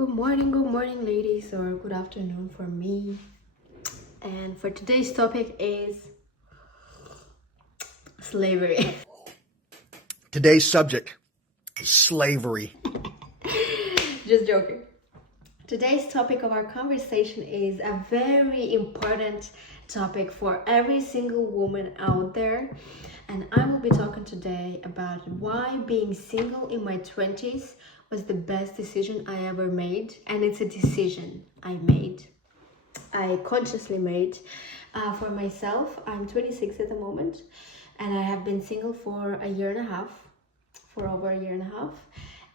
Good morning, ladies, or good afternoon for me. And for today's topic is slavery. Today's subject is slavery. Just joking. Today's topic of our conversation is a very important topic for every single woman out there. And I will be talking today about why being single in my 20s was the best decision I ever made. And it's a decision I consciously made for myself. I'm 26 at the moment, and I have been single for over a year and a half.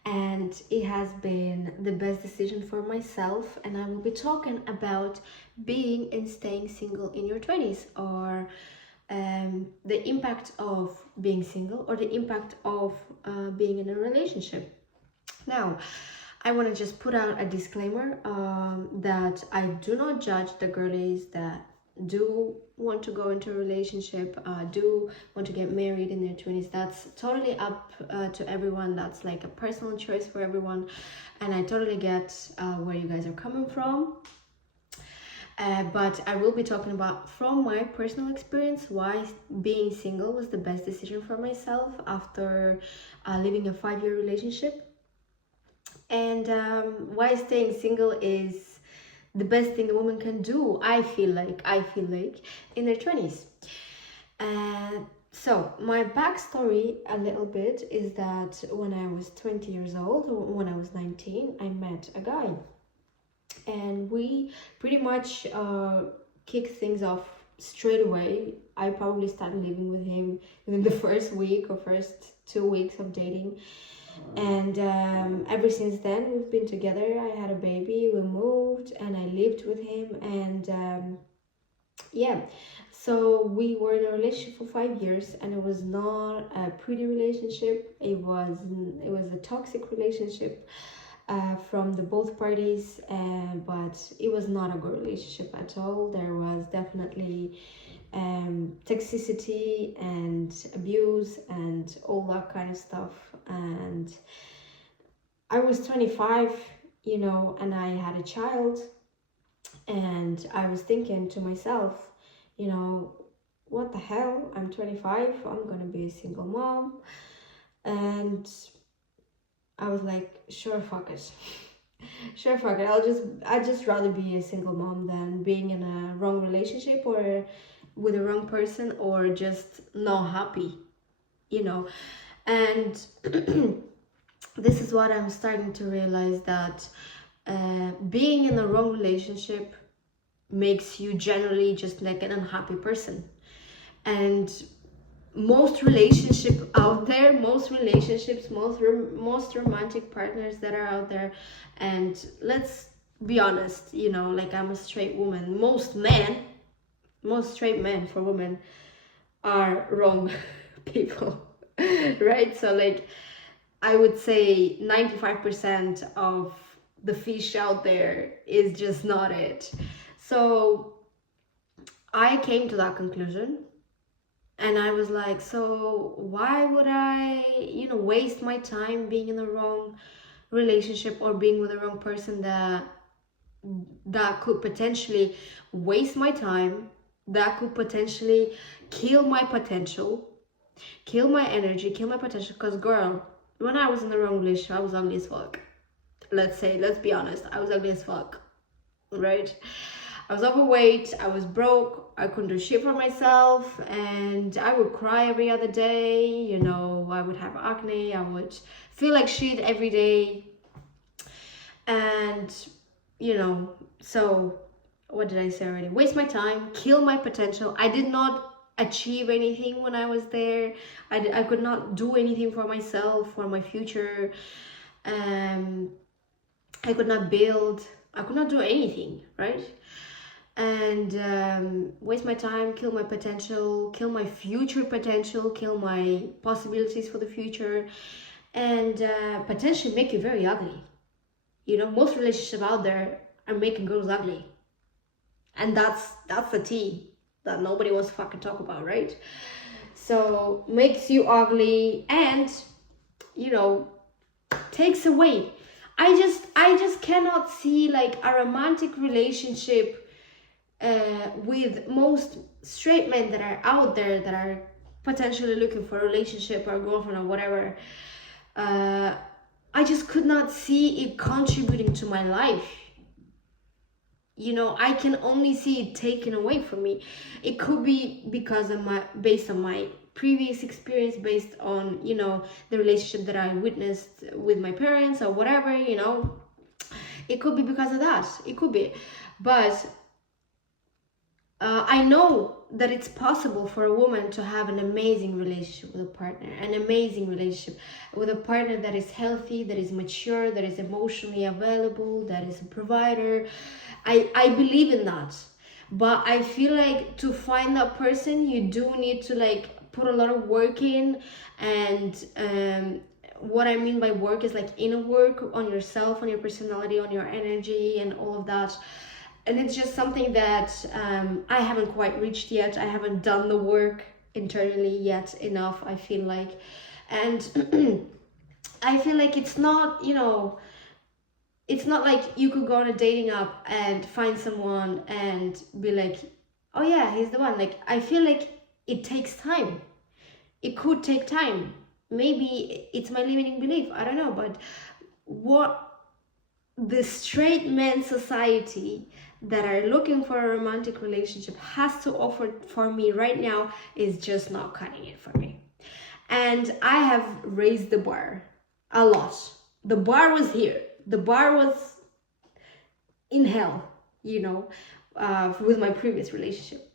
And it has been the best decision for myself. And I will be talking about being and staying single in your 20s, or the impact of being single, or the impact of being in a relationship. Now, I want to just put out a disclaimer that I do not judge the girlies that do want to go into a relationship, do want to get married in their 20s. That's totally up to everyone. That's like a personal choice for everyone. And I totally get where you guys are coming from. But I will be talking about, from my personal experience, why being single was the best decision for myself after living a 5-year relationship. And why staying single is the best thing a woman can do, I feel like, in their 20s. So my backstory a little bit is that when I was 20 years old, or when I was 19, I met a guy. And we pretty much kicked things off straight away. I probably started living with him within the first week or first 2 weeks of dating. And ever since then, we've been together. I had a baby, we moved, and I lived with him. And so we were in a relationship for 5 years, and it was not a pretty relationship. It was a toxic relationship from the both parties, but it was not a good relationship at all. There was definitely toxicity and abuse and all that kind of stuff. And I was 25, and I had a child, and I was thinking to myself, what the hell, I'm 25, I'm gonna be a single mom. And I was like, sure, fuck it. I'd just rather be a single mom than being in a wrong relationship or with the wrong person, or just not happy, and this is what I'm starting to realize, that being in the wrong relationship makes you generally just like an unhappy person. And most relationships, most romantic partners that are out there, and let's be honest, like, I'm a straight woman. Most straight men for women are wrong people, right? So like, I would say 95% of the fish out there is just not it. So I came to that conclusion, and I was like, so why would I, waste my time being in the wrong relationship or being with the wrong person that could potentially waste my time, that could potentially kill my potential, kill my energy, kill my potential? Because, girl, when I was in the wrong relationship, I was ugly as fuck. Let's be honest, I was ugly as fuck, right? I was overweight, I was broke, I couldn't do shit for myself, and I would cry every other day, I would have acne, I would feel like shit every day. And, so what did I say already? Waste my time, kill my potential. I did not achieve anything when I was there. I could not do anything for myself, for my future. I could not build, I could not do anything, right? And waste my time, kill my potential, kill my future potential, kill my possibilities for the future, and potentially make you very ugly. Most relationships out there are making girls ugly, and that's the tea that nobody wants to fucking talk about, right? So makes you ugly, and takes away. I just cannot see like a romantic relationship with most straight men that are out there that are potentially looking for a relationship or a girlfriend or whatever. I just could not see it contributing to my life. I can only see it taken away from me. It could be because of based on my previous experience, based on the relationship that I witnessed with my parents or whatever. It could be because of that. It could be, but I know that it's possible for a woman to have an amazing relationship with a partner, an amazing relationship with a partner that is healthy, that is mature, that is emotionally available, that is a provider. I believe in that. But I feel like to find that person, you do need to like put a lot of work in. And what I mean by work is like inner work on yourself, on your personality, on your energy, and all of that. And it's just something that I haven't quite reached yet. I haven't done the work internally yet enough, I feel like. And I feel like it's not like you could go on a dating app and find someone and be like, oh yeah, he's the one. Like, I feel like it takes time. It could take time. Maybe it's my limiting belief, I don't know. But what the straight men society that are looking for a romantic relationship has to offer for me right now is just not cutting it for me. And I have raised the bar a lot. The bar was here. The bar was in hell, with my previous relationship.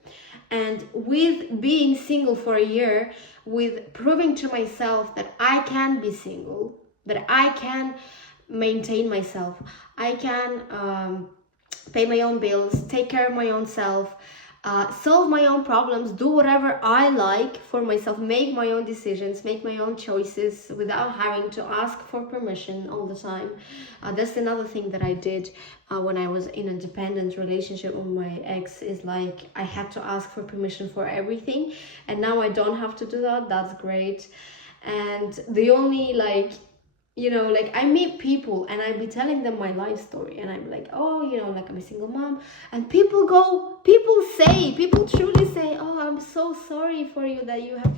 And with being single for a year, with proving to myself that I can be single, that I can maintain myself, I can pay my own bills, take care of my own self, solve my own problems, do whatever I like for myself, make my own decisions, make my own choices without having to ask for permission all the time. That's another thing that I did when I was in a dependent relationship with my ex, is like I had to ask for permission for everything, and now I don't have to do that. That's great. And the only I meet people and I be telling them my life story, and I'm like, oh, like I'm a single mom, and people truly say, oh, I'm so sorry for you that you have.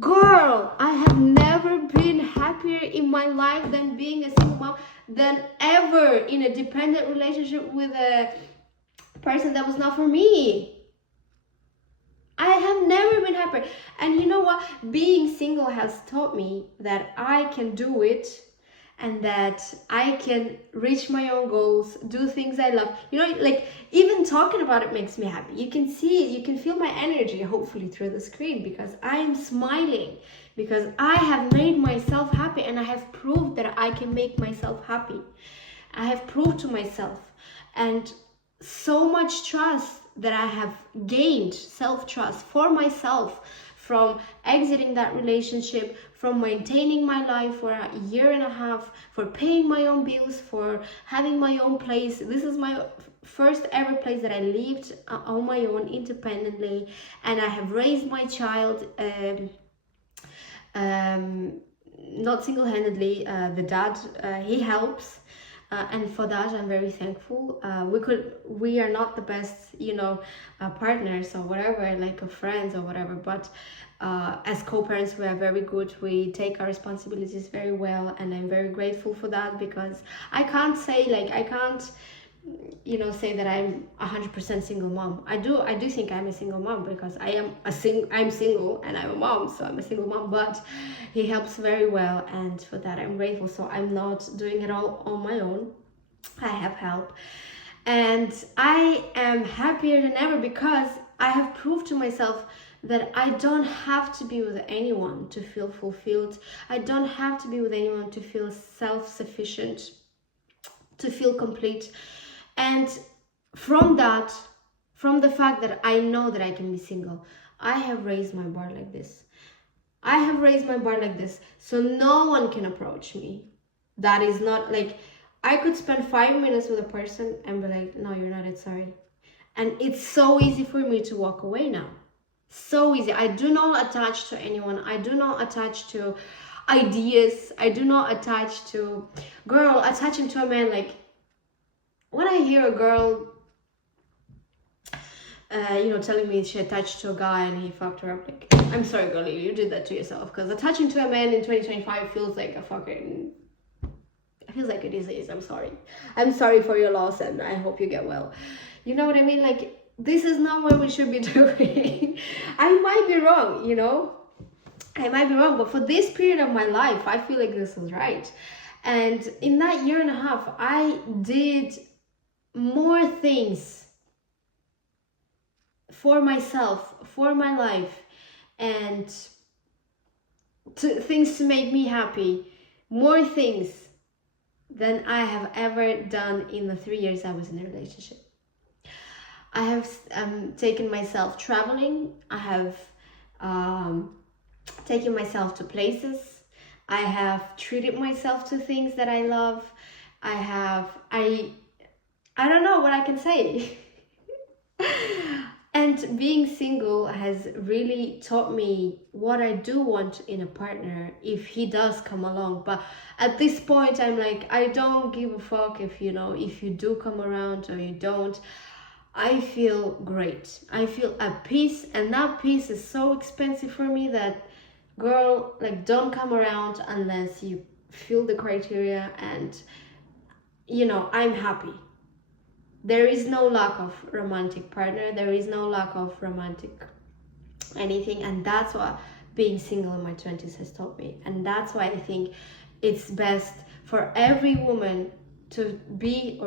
Girl, I have never been happier in my life than being a single mom, than ever in a dependent relationship with a person that was not for me. I have never been happier. And you know what? Being single has taught me that I can do it, and that I can reach my own goals, do things I love. Like even talking about it makes me happy. You can see it, you can feel my energy, hopefully through the screen, because I am smiling, because I have made myself happy, and I have proved that I can make myself happy. I have proved to myself, and so much trust that I have gained, self-trust for myself, from exiting that relationship, from maintaining my life for a year and a half, for paying my own bills, for having my own place. This is my first ever place that I lived on my own independently, and I have raised my child not single-handedly. The dad, he helps. And for that, I'm very thankful. We are not the best, partners or whatever, like friends or whatever, but as co-parents, we are very good. We take our responsibilities very well, and I'm very grateful for that, because I can't say say that I'm 100% single mom. I do think I'm a single mom, because I'm single and I'm a mom, so I'm a single mom, but he helps very well, and for that I'm grateful. So I'm not doing it all on my own. I have help, and I am happier than ever, because I have proved to myself that I don't have to be with anyone to feel fulfilled. I don't have to be with anyone to feel self-sufficient, to feel complete. And from the fact that I know that I can be single, I have raised my bar like this. So no one can approach me. That is not like, I could spend 5 minutes with a person and be like, no, you're not it, sorry. And it's so easy for me to walk away now. So easy. I do not attach to anyone. I do not attach to ideas. I do not attach to girl attaching to a man. Like when I hear a girl telling me she attached to a guy and he fucked her up, like, I'm sorry, girlie, you did that to yourself. Because attaching to a man in 2025 feels like a fucking, it feels like a disease. I'm sorry for your loss, and I hope you get well. You know what I mean? Like, this is not what we should be doing. I might be wrong, I might be wrong, but for this period of my life, I feel like this is right. And in that year and a half, I did more things for myself, for my life, and things to make me happy, more things than I have ever done in the 3 years I was in a relationship. I have taken myself traveling. I have taken myself to places. I have treated myself to things that I love. I don't know what I can say. And being single has really taught me what I do want in a partner if he does come along. But at this point, I'm like, I don't give a fuck if you do come around or you don't. I feel great. I feel at peace, and that peace is so expensive for me that, girl, like, don't come around unless you fill the criteria, and I'm happy. There is no lack of romantic partner. There is no lack of romantic anything. And that's what being single in my 20s has taught me. And that's why I think it's best for every woman to be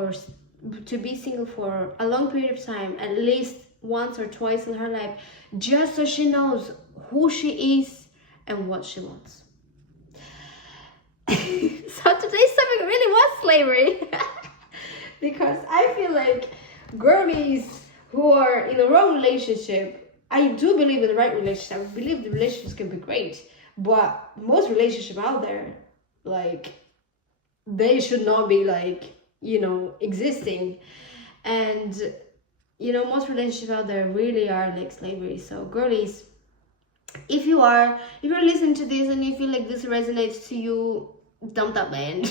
single for a long period of time, at least once or twice in her life, just so she knows who she is and what she wants. So today's topic really was slavery. Because I feel like girlies who are in a wrong relationship, I do believe in the right relationship. I believe the relationships can be great. But most relationships out there, like, they should not be, like, existing. And, most relationships out there really are like slavery. So girlies, if you're listening to this and you feel like this resonates to you, dump that man.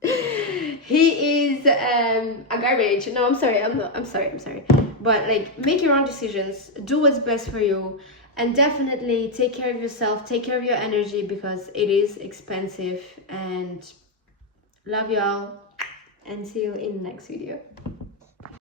He is a garbage. No, I'm sorry. I'm sorry. But, like, make your own decisions. Do what's best for you. And definitely take care of yourself. Take care of your energy, because it is expensive. And love y'all. And see you in the next video.